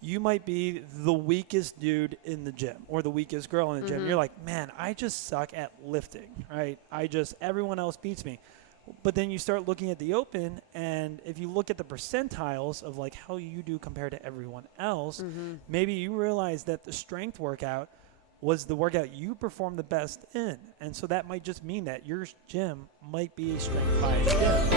you might be the weakest dude in the gym or the weakest girl in the gym. You're like, man, I just suck at lifting, right? Everyone else beats me. But then you start looking at the open, and if you look at the percentiles of like how you do compared to everyone else, maybe you realize that the strength workout was the workout you performed the best in. And so that might just mean that your gym might be a strength biased gym.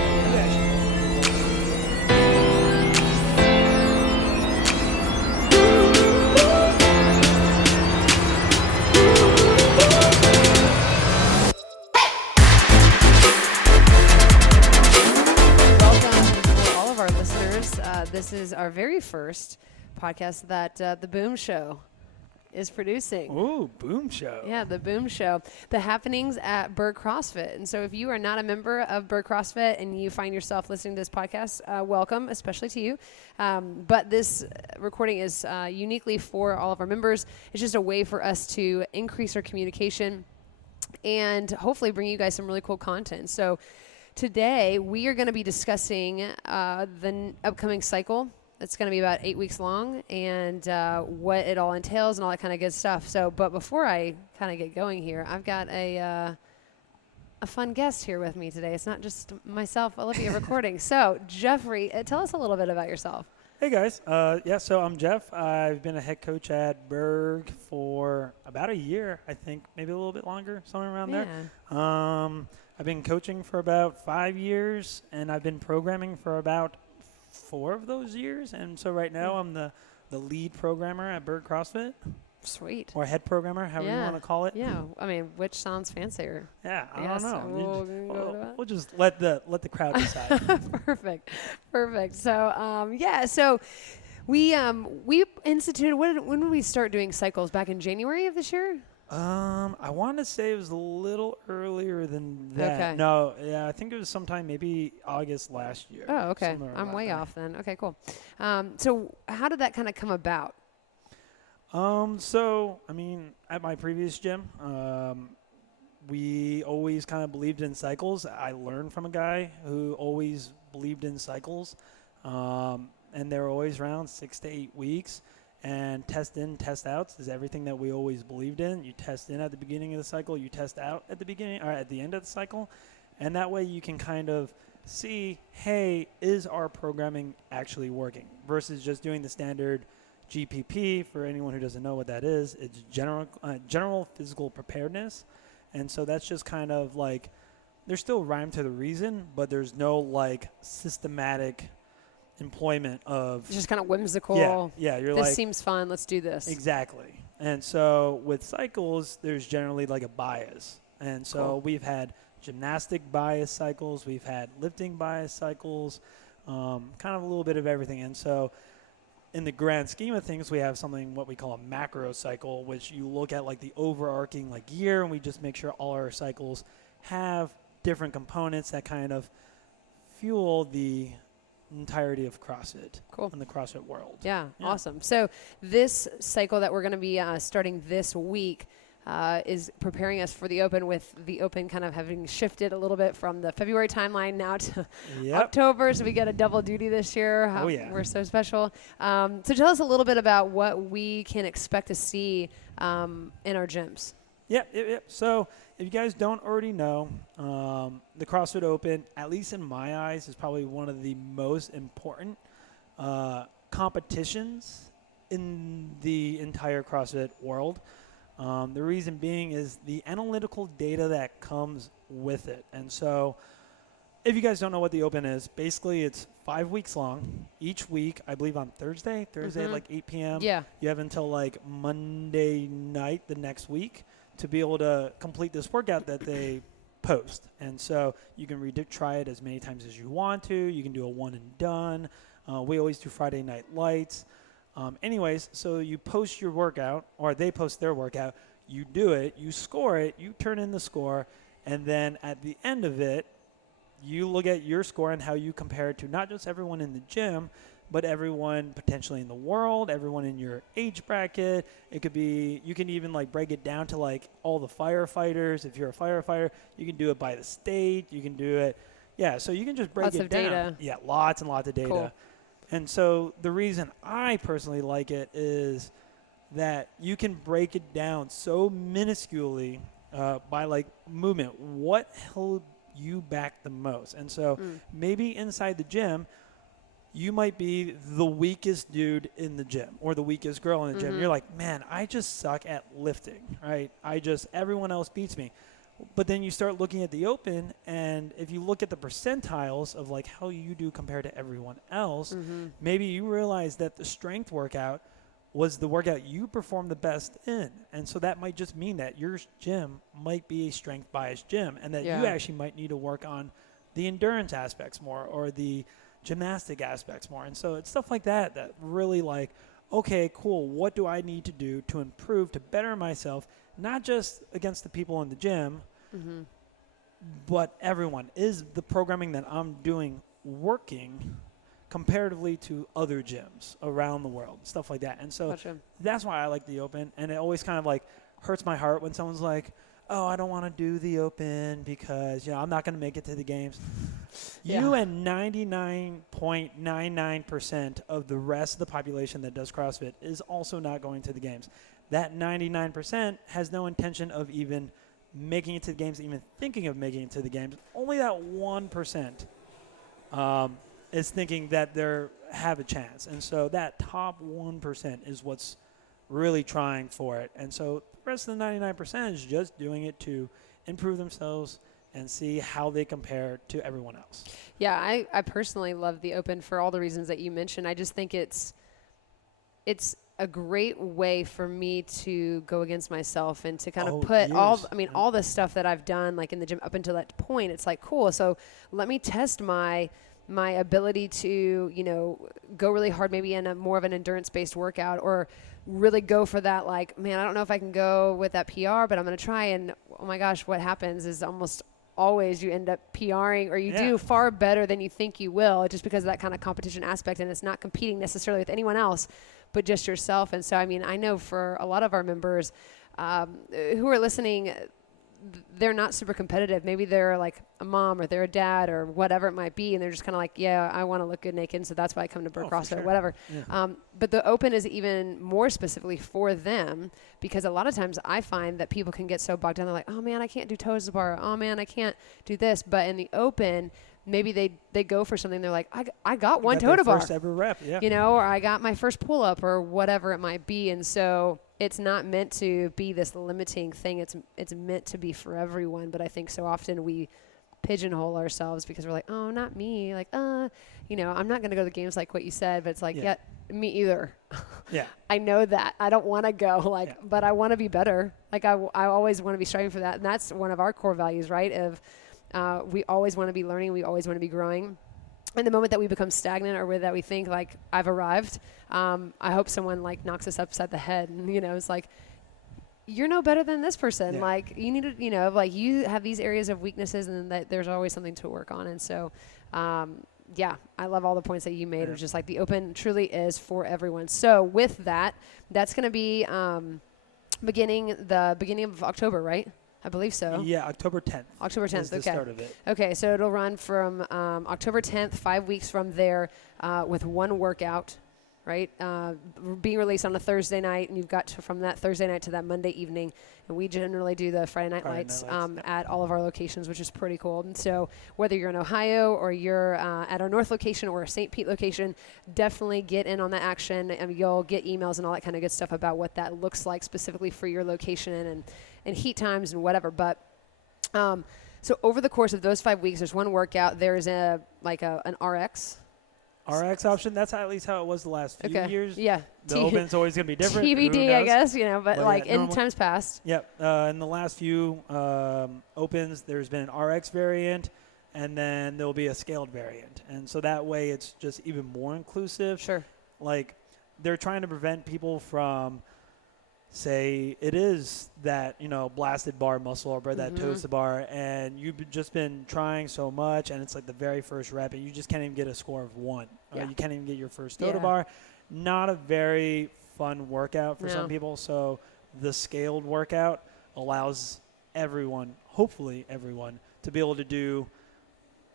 This is our very first podcast that the Boom Show is producing. Ooh, Boom Show. Yeah, the Boom Show. The happenings at Burg CrossFit. And so if you are not a member of Burg CrossFit and you find yourself listening to this podcast, welcome, especially to you. But this recording is uniquely for all of our members. It's just a way for us to increase our communication and hopefully bring you guys some really cool content. So today, we are going to be discussing the upcoming cycle. It's going to be about 8 weeks long and what it all entails and all that kind of good stuff. So, but before I kind of get going here, I've got a fun guest here with me today. It's not just myself, Olivia, recording. So, Jeffrey, tell us a little bit about yourself. Hey, guys. So I'm Jeff. I've been a head coach at Burg for about a year, I think, maybe a little bit longer, somewhere around there. I've been coaching for about 5 years, and I've been programming for about 4 of those years. And so right now I'm the lead programmer at Burg CrossFit. Sweet. Or head programmer, however you want to call it. Yeah. I mean, which sounds fancier? Yeah, I don't know. We'll we'll just let the crowd decide. Perfect. So, we instituted. When did we start doing cycles? Back in January of this year? I want to say it was a little earlier than that. Okay. No, yeah, I think it was sometime maybe August last year. Oh, okay. I'm way off then. Okay, cool. So how did that kind of come about? So, I mean, at my previous gym, we always kind of believed in cycles. I learned from a guy who always believed in cycles, and they were always around 6 to 8 weeks. And test in, test outs is everything that we always believed in. You test in at the beginning of the cycle, you test out at the beginning or at the end of the cycle, and that way you can kind of see, hey, is our programming actually working? Versus just doing the standard GPP. For anyone who doesn't know what that is, it's general physical preparedness, and so that's just kind of like there's still rhyme to the reason, but there's no like systematic employment of it's just kind of whimsical. Yeah, you're this like, seems fun, let's do this. Exactly. And so with cycles, there's generally like a bias. And so we've had gymnastic bias cycles, we've had lifting bias cycles, kind of a little bit of everything. And so in the grand scheme of things, we have something what we call a macro cycle, which you look at like the overarching like year, and we just make sure all our cycles have different components that kind of fuel the entirety of CrossFit in the CrossFit world. Yeah, awesome. So this cycle that we're going to be starting this week is preparing us for the Open, with the Open kind of having shifted a little bit from the February timeline now to October. So we get a double duty this year. We're so special. So tell us a little bit about what we can expect to see in our gyms. So if you guys don't already know, the CrossFit Open, at least in my eyes, is probably one of the most important competitions in the entire CrossFit world. The reason being is the analytical data that comes with it. And so if you guys don't know what the Open is, basically it's 5 weeks long. Each week, I believe on Thursday at like 8 p.m. Yeah. You have until like Monday night the next week to be able to complete this workout that they post. And so you can try it as many times as you want to. You can do a one and done. We always do Friday night lights. Anyways, so you post your workout, or they post their workout. You do it, you score it, you turn in the score, and then at the end of it, you look at your score and how you compare it to not just everyone in the gym, but everyone potentially in the world, everyone in your age bracket. It could be, you can even like break it down to like all the firefighters. If you're a firefighter, you can do it by the state. You can do it. Yeah, so you can just break lots it of down. Data. Yeah, lots and lots of data. Cool. And so the reason I personally like it is that you can break it down so minusculely by like movement. What held you back the most? And so maybe inside the gym, you might be the weakest dude in the gym or the weakest girl in the gym. You're like, man, I just suck at lifting, right? Everyone else beats me. But then you start looking at the open, and if you look at the percentiles of like how you do compared to everyone else, maybe you realize that the strength workout was the workout you performed the best in. And so that might just mean that your gym might be a strength biased gym, and that you actually might need to work on the endurance aspects more or the gymnastic aspects more. And so it's stuff like that that really like, okay, cool, what do I need to do to improve, to better myself, not just against the people in the gym, but everyone. Is the programming that I'm doing working comparatively to other gyms around the world, stuff like that. And so that's why I like the open. And it always kind of like hurts my heart when someone's like, oh, I don't want to do the open because, I'm not going to make it to the games. You and 99.99% of the rest of the population that does CrossFit is also not going to the games. That 99% has no intention of even making it to the games, even thinking of making it to the games. Only that 1% is thinking that they have a chance. And so that top 1% is what's really trying for it. And so the rest of the 99% is just doing it to improve themselves and see how they compare to everyone else. Yeah, I personally love the open for all the reasons that you mentioned. I just think it's a great way for me to go against myself and to kind of put all the stuff that I've done like in the gym up until that point. It's like, cool. So let me test my ability to, go really hard, maybe in a more of an endurance based workout, or really go for that. Like, man, I don't know if I can go with that PR, but I'm going to try. And oh my gosh, what happens is almost always you end up PRing, or you do far better than you think you will, just because of that kind of competition aspect. And it's not competing necessarily with anyone else, but just yourself. And so, I mean, I know for a lot of our members who are listening, they're not super competitive. Maybe they're like a mom or they're a dad or whatever it might be. And they're just kind of like, yeah, I want to look good naked. So that's why I come to Burg CrossFit or whatever. Yeah. But the open is even more specifically for them, because a lot of times I find that people can get so bogged down. They're like, oh man, I can't do toes to bar. Oh man, I can't do this. But in the open, maybe they go for something. They're like, I got one toe to bar. First ever rep, or I got my first pull up or whatever it might be. And so it's not meant to be this limiting thing. It's meant to be for everyone. But I think so often we pigeonhole ourselves because we're like, oh, not me. Like, I'm not going to go to the games like what you said. But it's like, yeah me either. Yeah. I know that. I don't want to go but I want to be better. Like I always want to be striving for that. And that's one of our core values, right? We always want to be learning. We always want to be growing. And the moment that we become stagnant, or that we think like I've arrived, I hope someone like knocks us upside the head. And, it's like, you're no better than this person. Yeah. Like you need to, like you have these areas of weaknesses, and that there's always something to work on. And so, I love all the points that you made. Of just like the open truly is for everyone. So with that, that's going to be beginning of October, right? I believe so. Yeah, October 10th. October 10th, is the start of it. Okay, so it'll run from October 10th, 5 weeks from there, with one workout, right? Being released on a Thursday night, and you've got from that Thursday night to that Monday evening. And we generally do the Friday Night Lights at all of our locations, which is pretty cool. And so whether you're in Ohio or you're at our North location or a St. Pete location, definitely get in on the action, and you'll get emails and all that kind of good stuff about what that looks like specifically for your location and heat times and whatever. But so over the course of those 5 weeks, there's one workout. There's an RX. RX option. That's at least how it was the last few years. Yeah. The open's always going to be different. TBD, I guess, but like in times past. Yep. In the last few opens, there's been an RX variant, and then there'll be a scaled variant. And so that way it's just even more inclusive. Sure. Like they're trying to prevent people from, say it is that, blasted bar muscle or that toes to bar, and you've just been trying so much, and it's like the very first rep, and you just can't even get a score of 1. You can't even get your first toe to bar. Not a very fun workout for some people. So the scaled workout allows everyone, hopefully everyone, to be able to do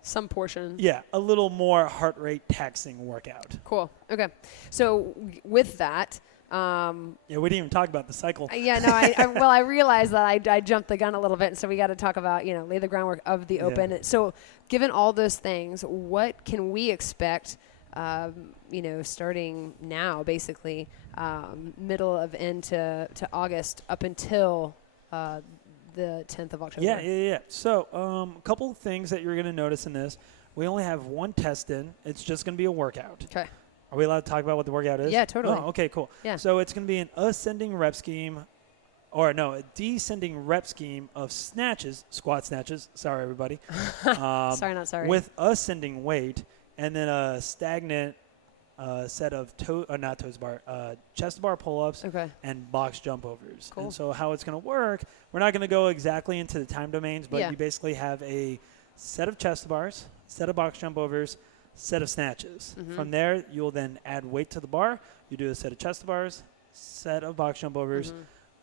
Some portion. Yeah, a little more heart rate taxing workout. Cool. Okay. So with that, Yeah, we didn't even talk about the cycle. yeah, no, I realized that I jumped the gun a little bit, and so we got to talk about, lay the groundwork of the Open. So given all those things, what can we expect, starting now, basically, middle of end to August up until the 10th of October? Yeah. So a couple of things that you're going to notice in this. We only have one test in. It's just going to be a workout. Okay. Are we allowed to talk about what the workout is? Yeah, totally. Oh, okay, cool. Yeah. So it's going to be an ascending rep scheme, a descending rep scheme of squat snatches. Sorry, everybody. Sorry, not sorry. With ascending weight, and then a stagnant set of chest bar pull-ups and box jump overs. Cool. And so how it's going to work, we're not going to go exactly into the time domains, but you basically have a set of chest bars, set of box jump overs, set of snatches. From there, you'll then add weight to the bar. You do a set of chest bars, set of box jump overs,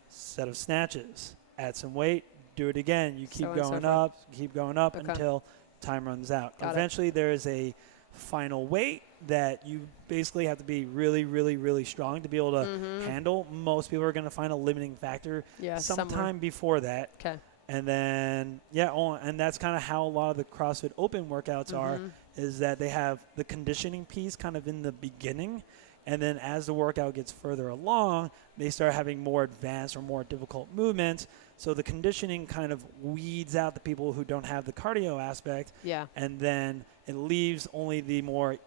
set of snatches. Add some weight, do it again. You keep going up until time runs out. Eventually, there is a final weight that you basically have to be really, really, really strong to be able to handle. Most people are going to find a limiting factor sometime before that. Okay. And then, and that's kind of how a lot of the CrossFit Open workouts are, is that they have the conditioning piece kind of in the beginning. And then as the workout gets further along, they start having more advanced or more difficult movements. So the conditioning kind of weeds out the people who don't have the cardio aspect. Yeah. And then it leaves only the more, I'm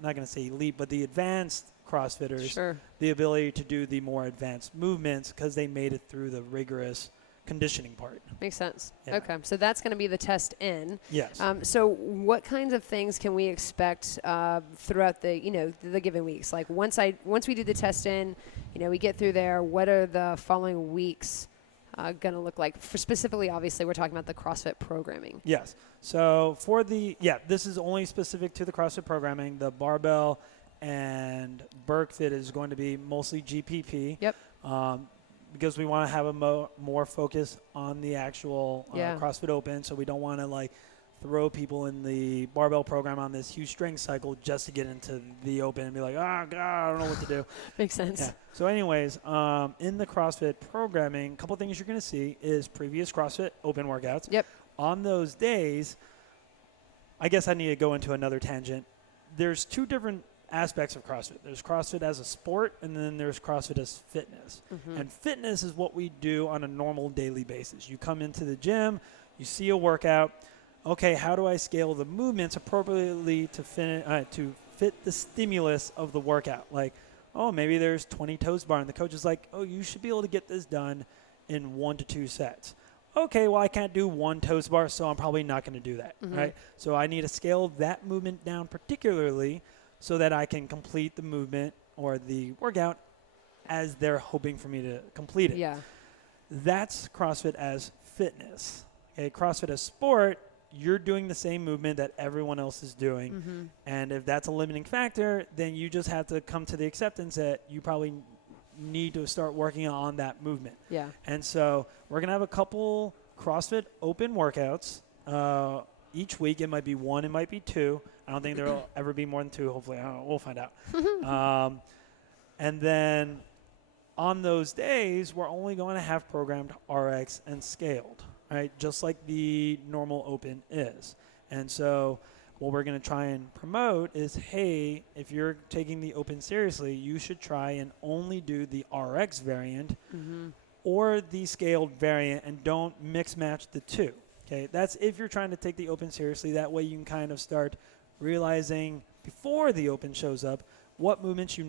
not going to say elite, but the advanced CrossFitters, the ability to do the more advanced movements because they made it through the rigorous conditioning part. Makes sense. Yeah. Okay, so that's going to be the test in. Yes. So what kinds of things can we expect throughout the the given weeks? Like once we do the test in, we get through there. What are the following weeks going to look like? For specifically, obviously, we're talking about the CrossFit programming. Yes. So this is only specific to the CrossFit programming. The barbell and Burg Fit is going to be mostly GPP. Yep. Because we want to have a more focus on the actual CrossFit Open, so we don't want to throw people in the barbell program on this huge strength cycle just to get into the Open and be like, oh God, I don't know what to do. Makes sense. Yeah. So anyways, in the CrossFit programming, a couple things you're going to see is previous CrossFit Open workouts. Yep. On those days, I guess I need to go into another tangent. There's two different aspects of CrossFit. There's CrossFit as a sport, and then there's CrossFit as fitness. And fitness is what we do on a normal daily basis. You come into the gym, you see a workout. Okay, how do I scale the movements appropriately to fit the stimulus of the workout? Like, maybe there's 20 toes bar, and the coach is like, you should be able to get this done in 1 to 2 sets. Okay, well, I can't do 1 toes bar, so I'm probably not going to do that, right? So I need to scale that movement down particularly so that I can complete the movement or the workout as they're hoping for me to complete it. Yeah. That's CrossFit as fitness. Okay, CrossFit as sport, you're doing the same movement that everyone else is doing. And if that's a limiting factor, then you just have to come to the acceptance that you probably need to start working on that movement. Yeah. And so we're going to have a couple CrossFit Open workouts each week. It might be 1, it might be 2. I don't think there will ever be more than 2, hopefully. I don't know. We'll find out. And then on those days, we're only going to have programmed RX and scaled, right? Just like the normal Open is. And so what we're going to try and promote is, hey, if you're taking the Open seriously, you should try and only do the RX variant or the scaled variant and don't mix match the two. Okay, that's if you're trying to take the Open seriously. That way you can kind of start realizing before the Open shows up what movements you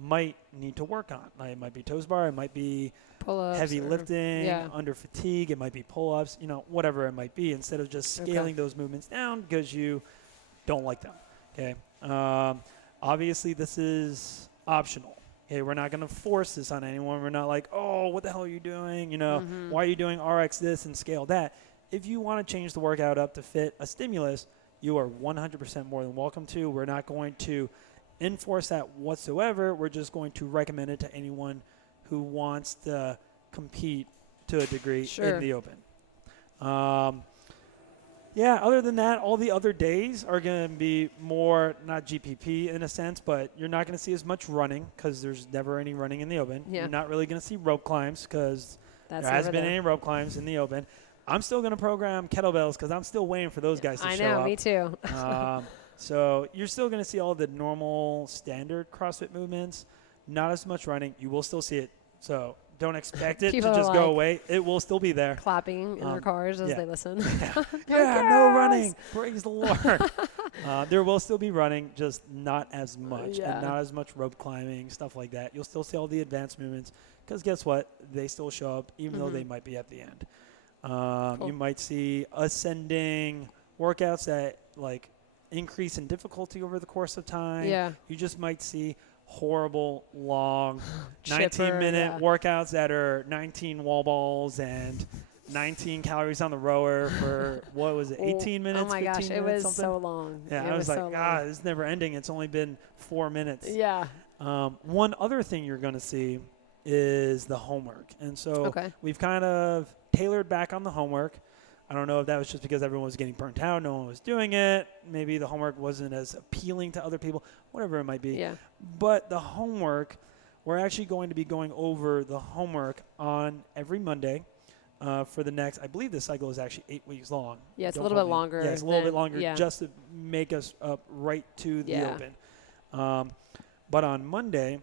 might need to work on. Like it might be toes bar, it might be pull-ups, heavy lifting, under fatigue, it might be pull-ups, whatever it might be, instead of just scaling those movements down because you don't like them. Okay. Obviously, this is optional. Okay, we're not going to force this on anyone. We're not like, what the hell are you doing? Why are you doing RX this and scale that? If you want to change the workout up to fit a stimulus, you are 100% more than welcome to. We're not going to enforce that whatsoever. We're just going to recommend it to anyone who wants to compete to a degree in the Open. Yeah, other than that, all the other days are going to be more, not GPP in a sense, but you're not going to see as much running because there's never any running in the open. Yeah. You're not really going to see rope climbs because there That's hasn't never been there. any rope climbs in the open. I'm still going to program kettlebells because I'm still waiting for those guys to show up. I know, me too. So you're still going to see all the normal standard CrossFit movements, not as much running. You will still see it. So don't expect it to People just are go like away. It will still be there. Clapping in their cars as they listen. Yeah, no running. Praise the Lord. There will still be running, just not as much, and not as much rope climbing, stuff like that. You'll still see all the advanced movements because guess what? They still show up, even though they might be at the end. Cool. You might see ascending workouts that like increase in difficulty over the course of time. Yeah. You just might see horrible, long, Chipper, 19-minute workouts that are 19 wall balls and 19 calories on the rower for, what was it, 18 minutes? Oh, my 15 gosh. minutes, It was something? so long. Yeah, I was like, this is never ending. It's only been 4 minutes. Yeah. One other thing you're going to see is the homework. And so we've kind of tailored back on the homework. I don't know if that was just because everyone was getting burnt out, no one was doing it. Maybe the homework wasn't as appealing to other people, whatever it might be. Yeah. But the homework, we're actually going to be going over the homework on every Monday for the next, I believe this cycle is actually 8 weeks long. Yeah, it's Don't a little quote bit me. longer. Yeah, it's a little bit longer just to make us up right to the open. But on Monday,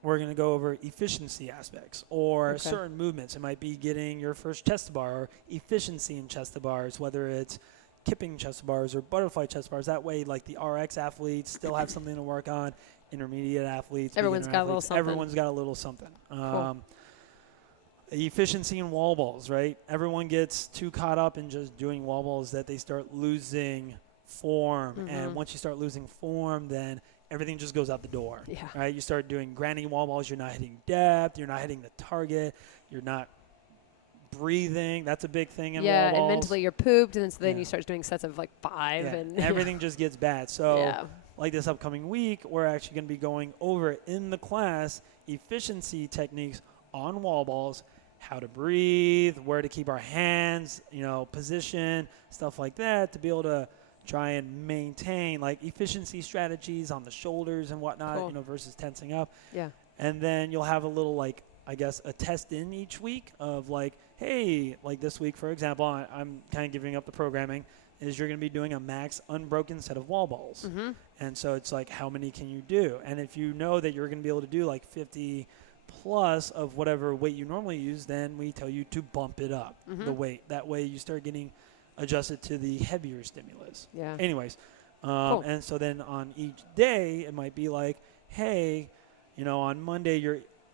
we're going to go over efficiency aspects or certain movements. It might be getting your first chest bar or efficiency in chest bars, whether it's kipping chest bars or butterfly chest bars. That way, like the RX athletes still have something to work on, intermediate athletes. Everyone's got a little something. Everyone's got a little something. Cool. Efficiency in wall balls, right? Everyone gets too caught up in just doing wall balls that they start losing form. And once you start losing form, then everything just goes out the door, right? You start doing granny wall balls. You're not hitting depth. You're not hitting the target. You're not breathing. That's a big thing in wall balls. Yeah, and mentally you're pooped, and then you start doing sets of like 5. And everything just gets bad. So like this upcoming week, we're actually going to be going over in the class efficiency techniques on wall balls, how to breathe, where to keep our hands, position, stuff like that, to be able to try and maintain like efficiency strategies on the shoulders and whatnot, versus tensing up. Yeah. And then you'll have a little like, I guess, a test in each week of like, hey, like this week, for example, I'm kind of giving up the programming, is you're going to be doing a max unbroken set of wall balls. And so it's like, how many can you do? And if you know that you're going to be able to do like 50 plus of whatever weight you normally use, then we tell you to bump it up, the weight. That way you start getting adjusted to the heavier stimulus. Yeah. Anyways, Cool. and so then on each day, it might be like, hey, on Monday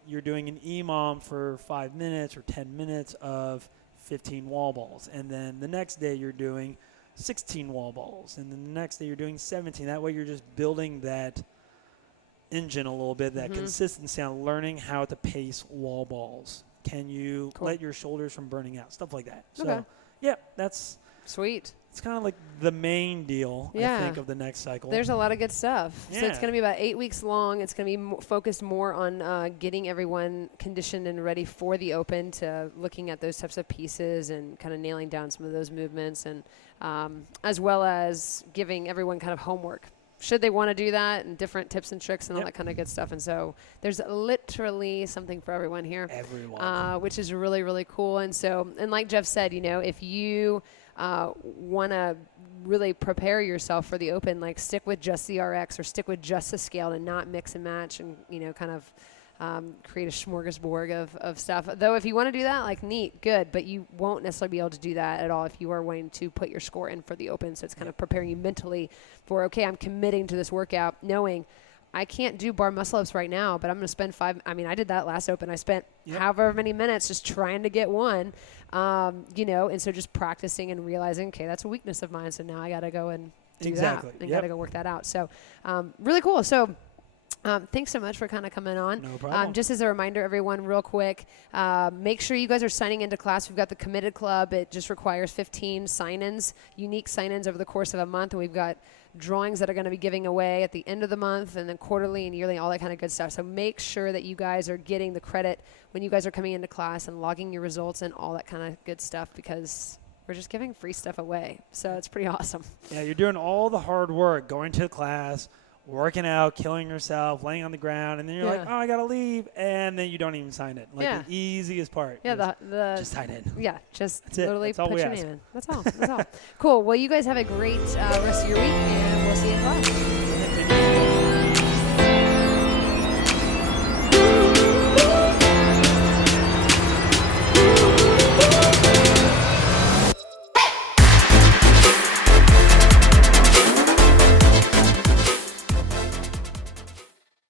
you're doing an EMOM for 5 minutes or 10 minutes of 15 wall balls. And then the next day you're doing 16 wall balls. And then the next day you're doing 17. That way you're just building that engine a little bit, that consistency on learning how to pace wall balls. Can you let your shoulders from burning out? Stuff like that. So, that's sweet. It's kind of like the main deal, I think, of the next cycle. There's a lot of good stuff. So it's going to be about 8 weeks long. It's going to be focused more on getting everyone conditioned and ready for the open, to looking at those types of pieces and kind of nailing down some of those movements, and as well as giving everyone kind of homework, should they want to do that, and different tips and tricks and all that kind of good stuff. And so there's literally something for everyone here. Which is really, really cool. And so, and like Jeff said, if you want to really prepare yourself for the open, like stick with just the RX or stick with just the scale, and not mix and match and, kind of create a smorgasbord of stuff. Though if you want to do that, like neat, good, but you won't necessarily be able to do that at all if you are wanting to put your score in for the open. So it's kind of preparing you mentally for, okay, I'm committing to this workout, knowing I can't do bar muscle ups right now, but I'm going to spend 5. I mean, I did that last open. I spent however many minutes just trying to get one, and so just practicing and realizing, okay, that's a weakness of mine. So now I got to go and do that and got to go work that out. So really cool. So thanks so much for kind of coming on. No problem. Just as a reminder, everyone, real quick, make sure you guys are signing into class. We've got the Committed Club. It just requires 15 sign-ins, unique sign-ins over the course of a month. And we've got drawings that are going to be giving away at the end of the month, and then quarterly and yearly, all that kind of good stuff. So make sure that you guys are getting the credit when you guys are coming into class and logging your results and all that kind of good stuff, because We're just giving free stuff away. So it's pretty awesome. Yeah, you're doing all the hard work, going to class, working out, killing yourself, laying on the ground, and then you're like, oh, I got to leave. And then you don't even sign it. Like the easiest part. Yeah, just sign in. Yeah, just That's literally That's all put we your ask. name in. That's all. That's all. Cool. Well, you guys have a great rest of your week, and we'll see you in class.